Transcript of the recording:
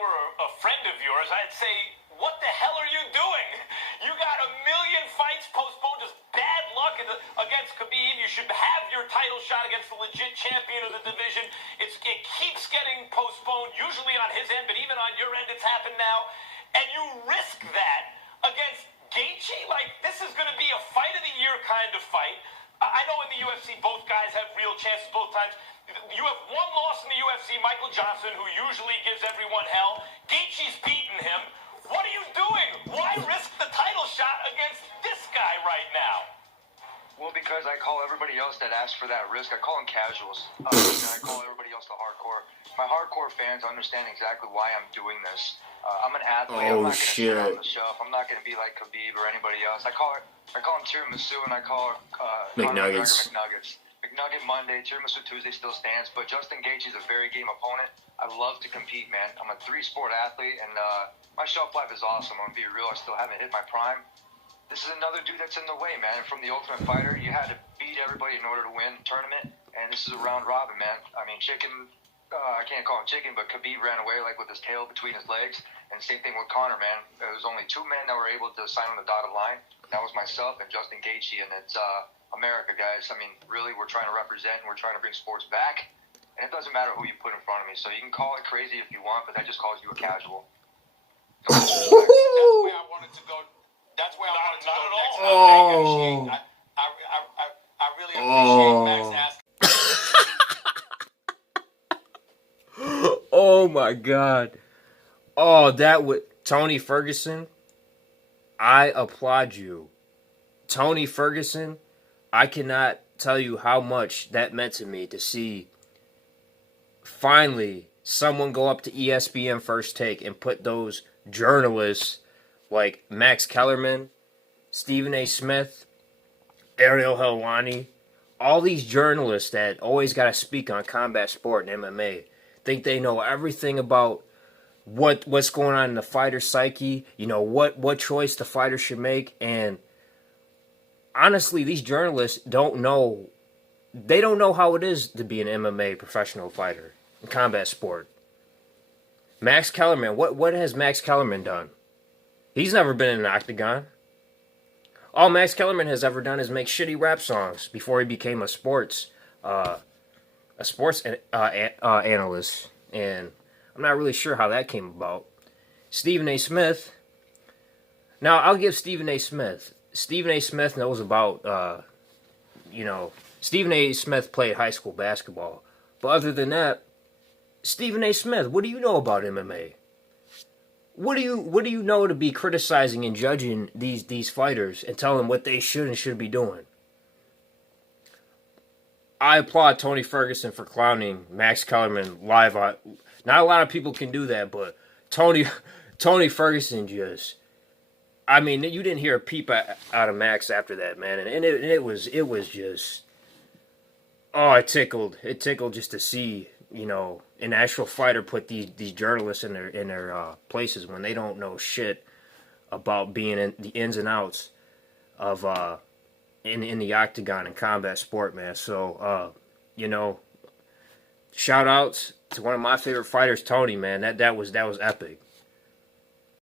were a friend of yours, I'd say, what the hell are you doing? You got a million fights postponed, just bad luck against Khabib. You should have your title shot against the legit champion of the division. It keeps getting postponed, usually on his end, but even on your end, it's happened now. And you risk that against Gaethje? Like, this is going to be a fight of the year kind of fight. I know in the UFC, both guys have real chances both times. You have one loss in the UFC, Michael Johnson, who usually gives everyone hell. Gaethje's beaten him. What are you doing? Why risk the title shot against this guy right now? Well, because I call everybody else that asks for that risk, I call them casuals. I call everybody else the hardcore. My hardcore fans understand exactly why I'm doing this. I'm an athlete. I'm not going to sit on the shelf. I'm not going to be like Khabib or anybody else. I call him tiramisu, and I call McNuggets. McNugget Monday, tiramisu Tuesday still stands, but Justin Gaethje is a very game opponent. I love to compete, man. I'm a 3-sport athlete, and my shelf life is awesome. I'm going to be real. I still haven't hit my prime. This is another dude that's in the way, man. From the Ultimate Fighter, you had to beat everybody in order to win the tournament, and this is a round robin, man. I mean, I can't call him chicken, but Khabib ran away like with his tail between his legs, and same thing with Conor, man. There was only 2 men that were able to sign on the dotted line. That was myself and Justin Gaethje, and it's America, guys. I mean, really, we're trying to represent, and we're trying to bring sports back, and it doesn't matter who you put in front of me. So you can call it crazy if you want, but that just calls you a casual. That's where I wanted to go. That's where I wanted to go next. I really appreciate Max asking. Oh my God. Oh, that would Tony Ferguson. I applaud you. Tony Ferguson, I cannot tell you how much that meant to me to see finally someone go up to ESPN First Take and put those journalists like Max Kellerman, Stephen A. Smith, Ariel Helwani, all these journalists that always got to speak on combat sport and MMA, think they know everything about what's going on in the fighter's psyche, you know, what choice the fighter should make. And honestly, these journalists don't know how it is to be an MMA professional fighter in combat sport. Max Kellerman, what has Max Kellerman done? He's never been in an octagon. All Max Kellerman has ever done is make shitty rap songs before he became a sports analyst, and I'm not really sure how that came about. Stephen A. Smith. Now, I'll give Stephen A. Smith. Stephen A. Smith knows about, Stephen A. Smith played high school basketball. But other than that, Stephen A. Smith, what do you know about MMA? What do you know to be criticizing and judging these fighters and telling them what they should and should be doing? I applaud Tony Ferguson for clowning Max Kellerman live on. Not a lot of people can do that, but Tony Ferguson just. I mean, you didn't hear a peep out of Max after that, man, and it was just. Oh, it tickled just to see, you know, an actual fighter put these journalists in their places when they don't know shit about being in the ins and outs of in the octagon and combat sport, man. So shout outs to one of my favorite fighters, Tony, man. That was epic.